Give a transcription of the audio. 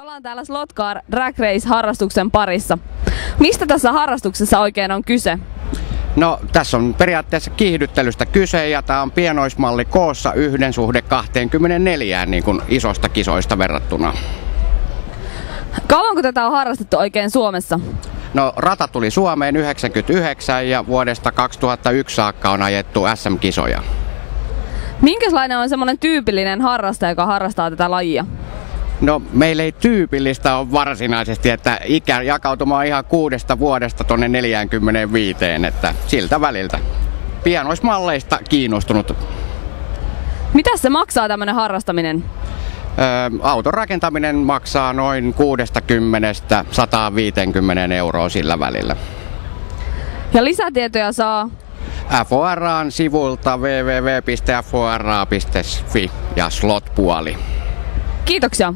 Me ollaan täällä Slot Car Drag Race-harrastuksen parissa. Mistä tässä harrastuksessa oikein on kyse? No, tässä on periaatteessa kiihdyttelystä kyse ja tämä on pienoismalli koossa 1:24 niin kuin isosta kisoista verrattuna. Kauanko tätä on harrastettu oikein Suomessa? No, rata tuli Suomeen 1999 ja vuodesta 2001 saakka on ajettu SM-kisoja. Minkälainen on semmoinen tyypillinen harrastaja, joka harrastaa tätä lajia? No, meillä ei tyypillistä ole varsinaisesti, että ikä jakautumaan ihan 6 vuodesta tuonne 45, että siltä väliltä. Pienoismalleista kiinnostunut. Mitä se maksaa tämmöinen harrastaminen? Auton rakentaminen maksaa noin 60–150 euroa sillä välillä. Ja lisätietoja saa FOR:n sivulta www.for.fi ja slot-puoli. Kiitoksia.